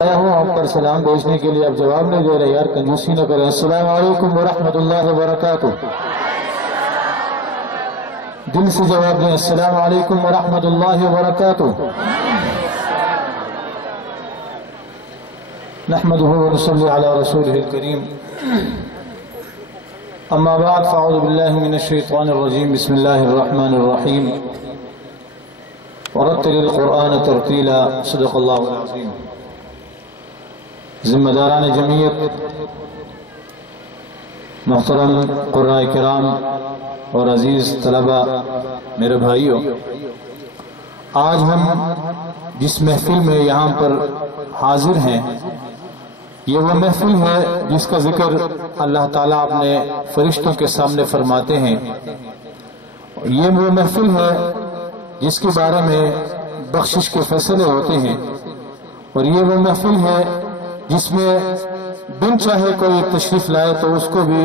آیا ہوں آپ پر سلام بھیجنے کے لیے، اب جواب نہیں دے رہے، یار کنجوسی نہ کریں۔ السلام علیکم ورحمۃ اللہ وبرکاتہ۔ دل سے جواب دیں، السلام علیکم ورحمۃ اللہ وبرکاتہ۔ نحمده ونصلي على رسوله الكريم، اما بعد فاعوذ بالله من الشيطان الرجيم، بسم الله الرحمن الرحيم، ورتل القرآن ترتیلا، صدق اللہ العظیم۔ ذمہ داران جمعیت، محترم قراء کرام اور عزیز طلبہ، میرے بھائیوں، آج ہم جس محفل میں یہاں پر حاضر ہیں، یہ وہ محفل ہے جس کا ذکر اللہ تعالیٰ اپنے فرشتوں کے سامنے فرماتے ہیں۔ یہ وہ محفل ہے جس کے بارے میں بخشش کے فیصلے ہوتے ہیں، اور یہ وہ محفل ہے جس میں بن چاہے کوئی تشریف لائے تو اس کو بھی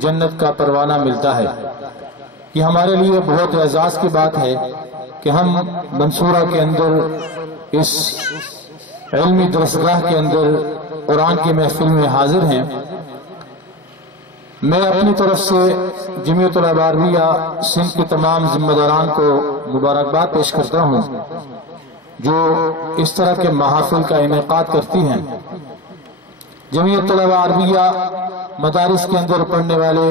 جنت کا پروانہ ملتا ہے۔ یہ ہمارے لیے بہت اعزاز کی بات ہے کہ ہم منصورہ کے اندر اس علمی درسگاہ کے اندر قرآن کی محفل میں حاضر ہیں۔ میں اپنی طرف سے جمعیت العلماء عربیہ سندھ کے تمام ذمہ داران کو مبارکباد پیش کرتا ہوں جو اس طرح کے محافل کا انعقاد کرتی ہیں۔ جمعیت العلماء عربیہ مدارس کے اندر پڑھنے والے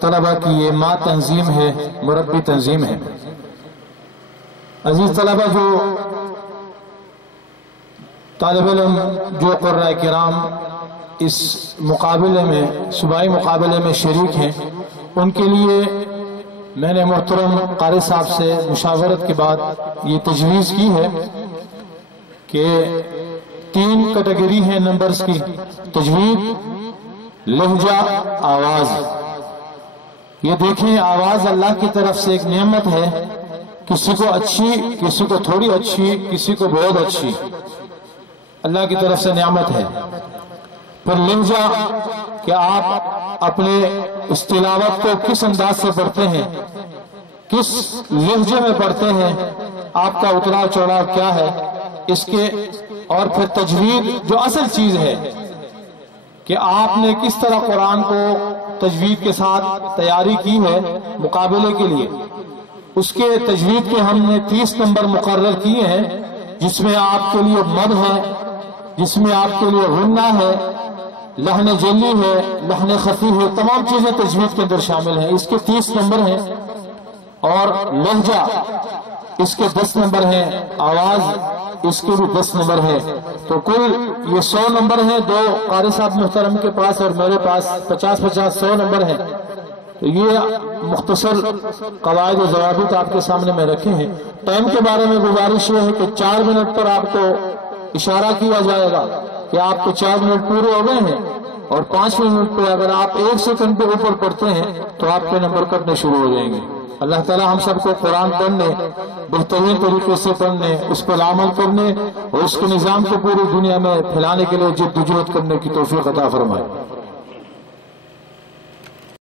طلبہ کی یہ ماں تنظیم ہے، مربی تنظیم ہے۔ عزیز طلبہ، جو طالب علم، جو قراء کرام اس مقابلے میں، صوبائی مقابلے میں شریک ہیں، ان کے لیے میں نے محترم قاری صاحب سے مشاورت کے بعد یہ تجویز کی ہے کہ 3 کیٹیگری ہیں نمبرز کی: تجوید، لہجہ، آواز۔ یہ دیکھیں، آواز اللہ کی طرف سے ایک نعمت ہے، کسی کو اچھی، کسی کو تھوڑی اچھی، کسی کو بہت اچھی، اللہ کی طرف سے نعمت ہے۔ پھر لہجہ، کہ آپ اپنے اس تلاوت کو کس انداز سے پڑھتے ہیں، کس لہجے میں پڑھتے ہیں، آپ کا اتراؤ چڑھاؤ کیا ہے اس کے۔ اور پھر تجوید، جو اصل چیز ہے کہ آپ نے کس طرح قرآن کو تجوید کے ساتھ تیاری کی ہے مقابلے کے لیے، اس کے تجوید کے ہم نے 30 نمبر مقرر کیے ہیں، جس میں آپ کے لیے مد ہے، جس میں آپ کے لیے غنہ ہے، لحن جلی ہے، لحن خفی ہے، تمام چیزیں تجوید کے اندر شامل ہیں۔ اس کے 30 نمبر ہیں، اور لہجہ اس کے 10 نمبر ہیں، آواز اس کے بھی 10 نمبر ہیں، تو کل یہ 100 نمبر ہیں۔ 2 قاری صاحب محترم کے پاس اور میرے پاس 50-100 نمبر ہیں۔ تو یہ مختصر قواعد و ضوابط آپ کے سامنے میں رکھے ہیں۔ ٹائم کے بارے میں گزارش یہ ہے کہ 4 منٹ پر آپ کو اشارہ کیا جائے گا کہ آپ کو 4 منٹ پورے ہو گئے ہیں، اور 5ویں منٹ پہ اگر آپ 1 سیکنڈ پہ اوپر پڑھتے ہیں تو آپ کے نمبر کٹنے شروع ہو جائیں گے۔ اللہ تعالی ہم سب کو قرآن پڑھنے، بہترین طریقے سے پڑھنے، اس پر عمل کرنے اور اس کے نظام کو پوری دنیا میں پھیلانے کے لیے جد و جہد کرنے کی توفیق عطا فرمائے۔